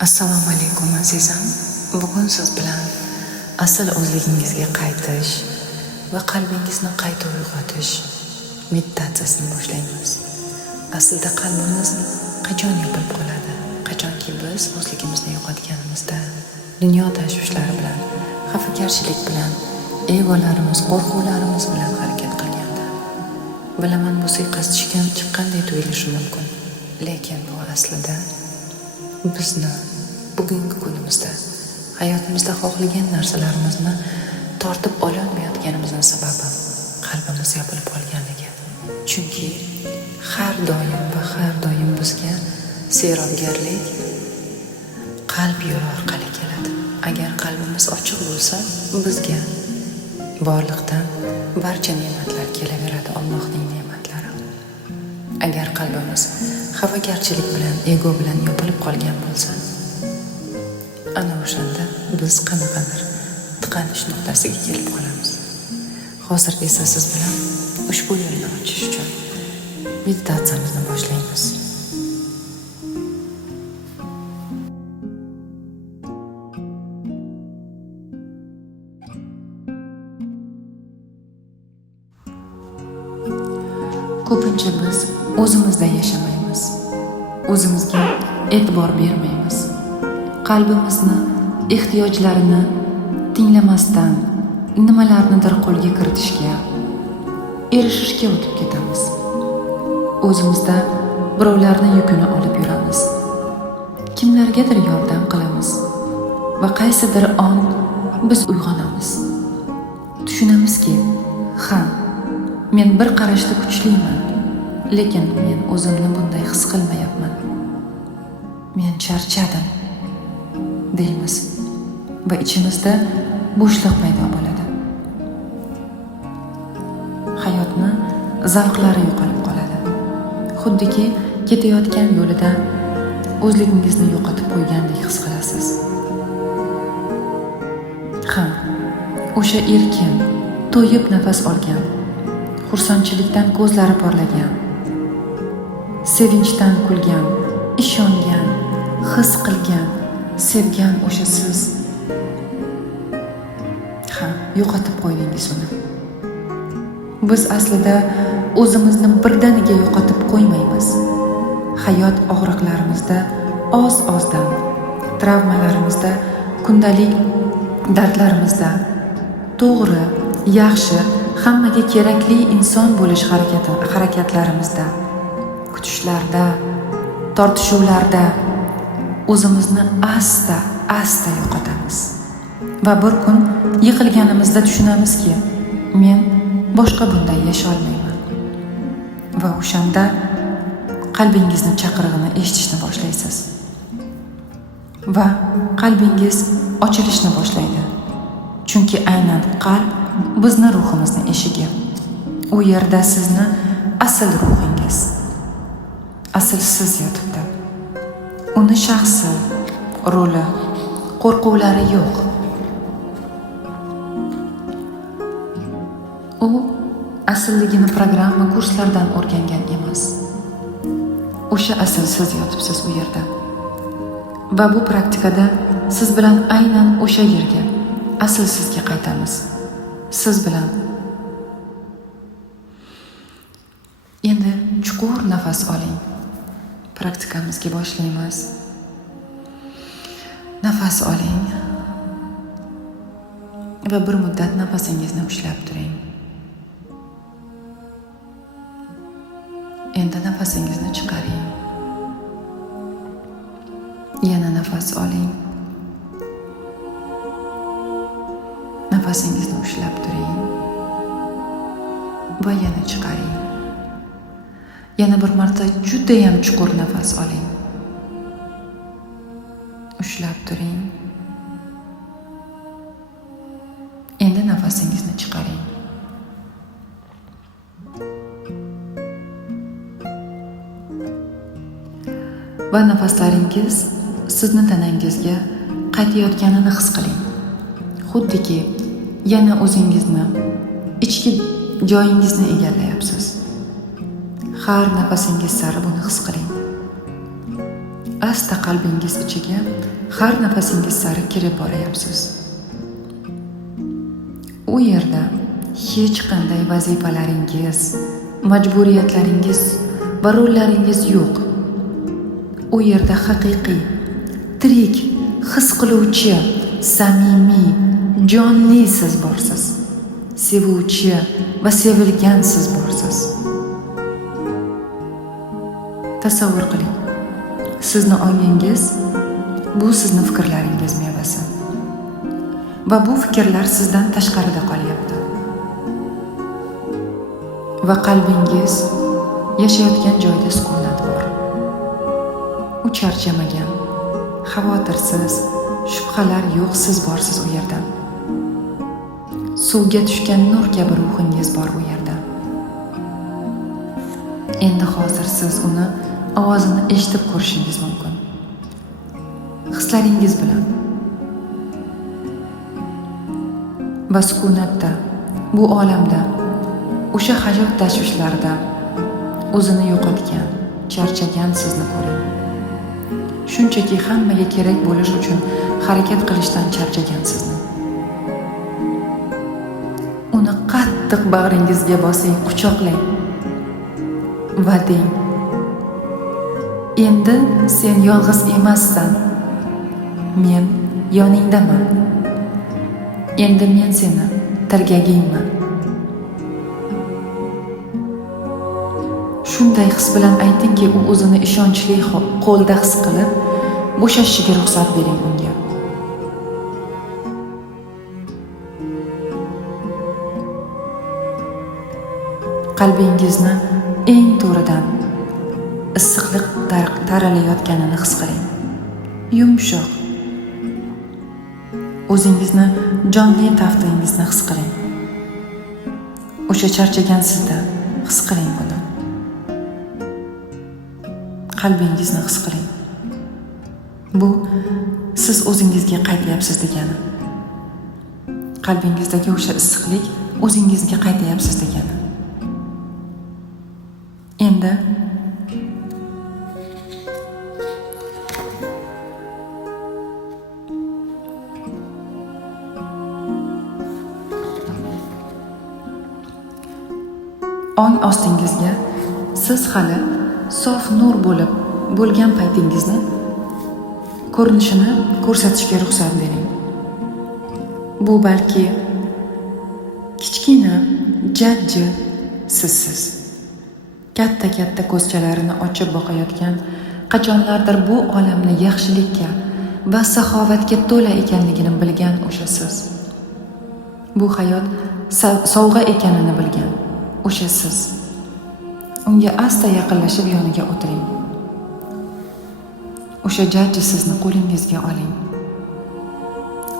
Assalomu alaykum azizam. Bugun siz bilan asl o'zligingizga qaytish va qalbingizni qayta uyg'otish meditatsiyasini boshlaymiz. Aslida qalbimiz qachon yopilib qoladi? Qachonki biz o'zligimizni yo'qotganimizda, dunyo tashvishlari bilan, xafagarchilik bilan, egolarimiz, qo'rquvlarimiz bilan harakat qilganda. Bilaman, bu suiqasd chiqqanday tuyulishi mumkin, lekin bu aslida bizni bugungi kunimizda hayotimizda xohlagan narsalarimizni tortib ololmayotganimizning sababi qalbimiz yopilib qolganligi. Chunki har doim bizga sehrgarlik qalb yo'li orqali keladi. Agar qalbimiz ochiq bo'lsa, bizga borliqdan barcha ne'matlar kelaveradi, Allohning ne'matlari. Agar qalbimiz xafagarchilik bilan, ego bilan yopilib qolgan bo'lsa, ana o'shanda biz qanaqadir tiqanish nuqtasiga kelib qolamiz. Hozir esa siz bilan ushbu yo'lni ochish uchun meditatsiyamizni boshlaymiz. Ko'pincha biz o'zimizda yashamaymiz. O'zimizga e'tibor bermaymiz. Qalbimizni ehtiyojlarini tinglamasdan nimalarnidir qo'lga kiritishga, erishishga o'tib ketamiz. O'zimizda birovlarning yukini olib yuramiz. Kimlargadir yordam qilamiz va qaysidir on biz uyg'onamiz. Tushunamizki, men bir qarashda kuchliman, lekin men o'zimni bunday his qilmayapman. Men charchadim deymiz va ichimizda bo'shliq paydo bo'ladi. Hayotni zavqlari yo'qolib qoladi. Xuddiki ketayotgan yo'lida o'zligingizni yo'qotib qo'ygandek his qilasiz. O'sha erkin, to'yib nafas olgan, xursandchilikdan ko'zlari porlagan, sevinchdan kulgan, ishongan, his qilgan, sevgan o'sha siz. Yo'qotib qo'ydingiz uni. Biz aslida o'zimizni birdaniga yo'qotib qo'ymaymiz. Hayot og'riqlarimizda, oz-ozdan, travmalarimizda, kundalik dardlarimizda, to'g'ri, yaxshi, hammaga kerakli inson bo'lish harakatlarimizda, kutishlarda, tortishuvlarda o'zimizni asta yo'qotamiz. Va bir kun yiqilganimizda tushunamizki, men boshqa bunday yasholmayman. Va o'shanda qalbingizni chaqirig'ini eshitishni boshlaysiz. Va qalbingiz ochilishni boshlaydi. Chunki aynan qalb bizni ruhimizni eshigi. U yerda sizni asl ruhingiz, asl siz yotibdi. Uni shaxsi, roli, qo'rquvlari yo'q. U aslligini programma kurslardan o'rgangan emas. O'sha asl siz yotibsiz u yerda. Va bu praktikada siz bilan aynan o'sha yerga, asl sizga qaytamiz. Siz bilan. Endi chuqur nafas oling. Praktikamizga boshlaymiz. Nafas oling va bir muddat nafasingizni ushlab turing. Endi nafasingizni chiqaring. Yana nafas oling. Nafasingizni ushlab turing va yana chiqaring. Yana bir marta juda ham chuqur nafas oling. Ushlab turing. Endi nafasingizni chiqaring. Va nafaslaringiz sizni tanangizga qaytayotganini his qiling. Xuddiki yana o'zingizni, ichki joyingizni egallayapsiz. Har nafasingiz sari buni his qiling. asta qalbingiz ichiga har nafasingiz sari kirib borayapsiz. U yerda hech qanday vazifalaringiz, majburiyatlaringiz va rollaringiz yo'q. U yerda haqiqiy, tirik, his qiluvchi, samimiy, jonli siz borsiz. Sevuvchi va sevilgan siz borsiz. Tasavvur qiling. Sizni ongingiz bu sizni fikrlaringiz mevasi. Va bu fikrlar sizdan tashqarida qolyapti. Va qalbingiz yashayotgan joyda sukunat bor. U charchamagan, xavotirsiz, shubhalar yo'q, siz borsiz u yerda. Suvga tushgan nur kabi ruhingiz bor u yerda. Endi hozir siz uni ovozini eshitib ko'rishingiz mumkin. Hislaringiz bilan. Va sukunatda, bu olamda, o'sha hayot tashvishlarida o'zini yo'qotgan, charchagan sizni ko'ring. Shunchaki hammaga kerak bo'lish uchun harakat qilishdan charchagan sizni. Uni qattiq bag'ringizga bosing, quchoqlang va deng: endi sen yolg'iz emassan. Men yoningdaman. Endi men seni tirgagingman. Shunday his bilan aytingki, u o'zini ishonchli qo'lda his qilib, bo'shashishiga ruxsat bering unga. Qalbingizni eng to'ridan issiqlik taralayotganini his qiling. Yumshoq. O'zingizni jonli taftingizni his qiling. O'sha charchagan sizda his qiling buni. Qalbingizni his qiling. Bu siz o'zingizga qaytyapsiz degani. Qalbingizdagi o'sha issiqlik o'zingizga qaytyapsiz degani. Endi ong ostingizga siz hali sof nur bo'lgan paytingizni ko'rinishini ko'rsatishga ruxsat bering. Bu balki kichkina, jajji sizsiz. Katta ko'zchalarini ochib boqayotgan, qachonlardir bu olamni yaxshilikka va saxovatga to'la ekanligini bilgan o'sha siz. Bu hayot sovg'a ekanini bilgan o'sha siz. Unga asta yaqinlashib yoniga o'tiring. O'sha jajji sizni qo'lingizga oling.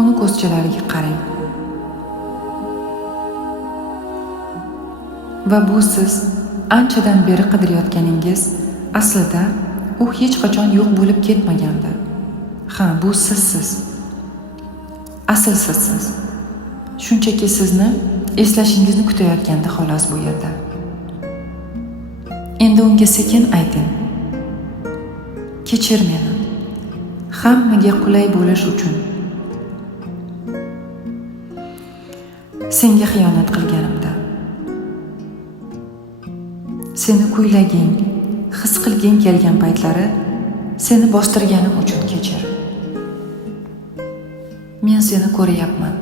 Uni ko'zchalariga qarang. Va bu siz anchadan beri qidirayotganingiz aslida u hech qachon yo'q bo'lib ketmagandi. Ha, bu sizsiz. Asl sizsiz. Shunchaki sizni eslashingizni kutayotganda xolos bu yerda. Endi unga sekin ayting: kechir meni. Hammaga qulay bo'lish uchun. Senga xiyonat qilganimda. Seni kuylaging, his qilging kelgan paytlari seni bostirganim uchun kechir. Men seni ko'ryapman.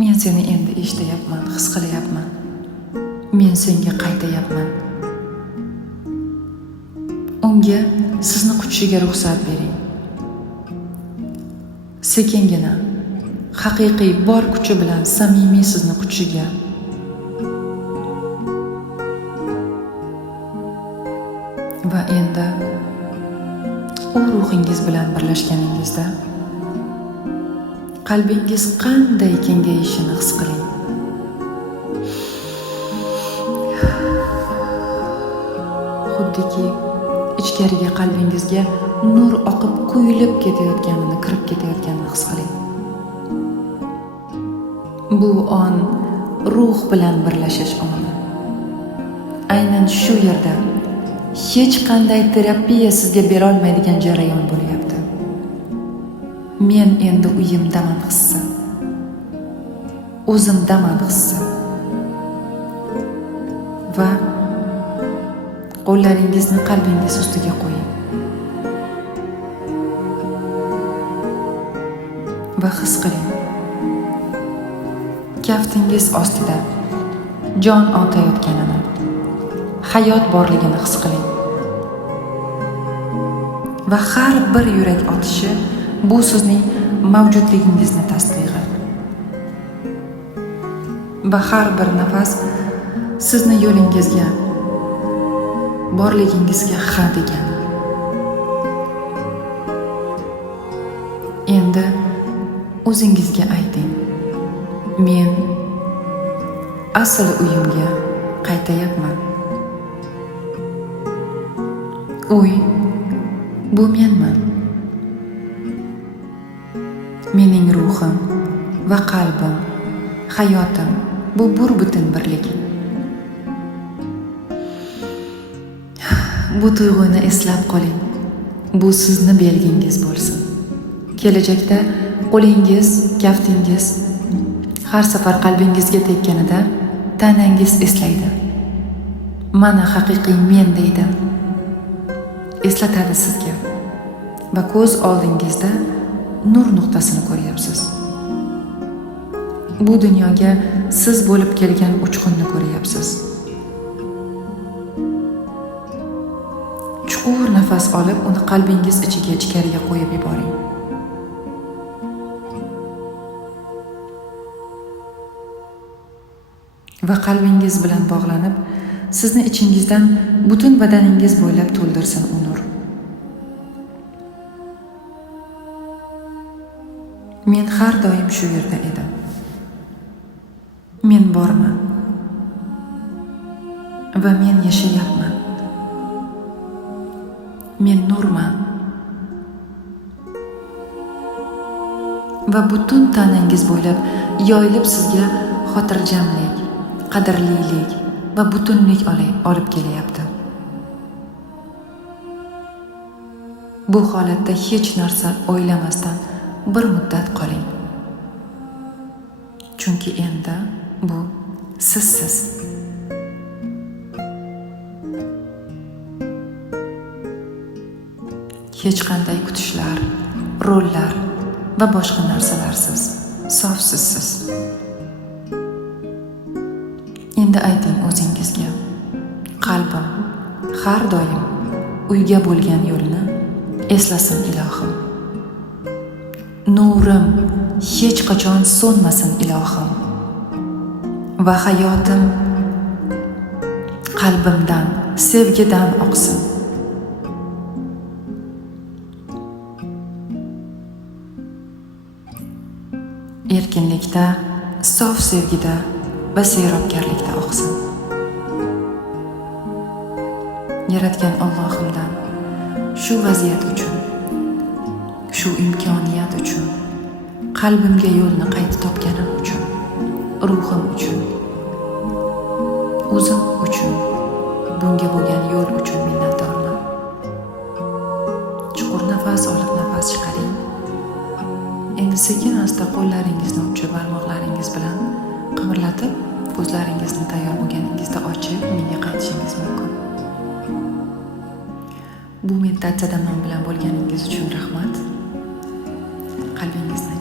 Men seni endi eshityapman, his qilyapman. Men senga qaytayapman. Unga sizni kutishiga ruxsat bering. Sekingina, haqiqiy bor kuchi bilan samimiy sizni kutishiga. Va endi u ruhingiz bilan birlashganingizda qalbingiz qanday kengayishini his qiling. Xuddiki ichkariga qalbingizga nur oqib quyilib ketayotganini, kirib ketayotganini his qiling. Bu on ruh bilan birlashish oni. Aynan shu yerda hech qanday terapiya sizga bera olmaydigan jarayon bo'lyapti. Men endi uyimdaman hissi, o'zimdaman hissi va qo'llaringizni qalbingiz ustiga qo'ying va his qiling. Kaftingiz ostida jon otayotganini, hayot borligini his qiling. Va har bir yurak otishi bu sizning mavjudligingizni tasdig'i. Va har bir nafas sizni yo'lingizga, borligingizga ha degani. Endi o'zingizga ayting: men asl uyimga qaytayapman. Uy bu menman. Mening ruhim va qalbim, hayotim bu bir butun birlik. Bu tuyg'uni eslab qoling. Bu sizni belgingiz bo'lsin. Kelajakda qo'lingiz, kaftingiz har safar qalbingizga tekkanida tanangiz eslaydi. Mana haqiqiy men deydi. Eslatadi sizga. Va ko'z oldingizda nur nuqtasini ko'ryapsiz. Bu dunyoga siz bo'lib kelgan uchqunni ko'ryapsiz. Chuqur nafas olib, uni qalbingiz ichiga ichkariga qo'yib yuboring. Va qalbingiz bilan bog'lanib, sizni ichingizdan butun badaningiz bo'ylab to'ldirsin u nur. Men har doim shu yerda edim. Men borman. Va men yashayapman. Men nurman. Va butun tanangiz bo'ylab yoyilib sizga xotirjamlik, qadrlilik va butunlik olib kelyapti. Bu holatda hech narsa o'ylamasdan bir muddat qoling. Chunki endi bu sizsiz. Hech qanday kutishlar, rollar va boshqa narsalarsiz, sof sizsiz. Endi ayting o'zingizga: qalbim har doim uyga bo'lgan yo'lni eslasin ilohim. Nurim hech qachon so'nmasin ilohim. Va hayotim qalbimdan, sevgidan oqsin. Erkinlikda, sof sevgida va seyrobgarlikda oqsin. Yaratgan Allohimdan shu vaziyat uchun, shu imkoniyat uchun, qalbimga yo'lni qayta topganim uchun, ruhim uchun, o'zim uchun, bunga bo'lgan yo'l uchun minnatdorman. Chuqur nafas olib, nafas chiqaring. Endi sekin asta qo'llaringizni uchi barmoqlaringiz bilan qimirlatib, ko'zlaringizni tayyor bo'lganingizda ochib, menga qaytishingiz mumkin. Bu meditatsiyada men bilan bo'lganingiz uchun rahmat. Qalbingizni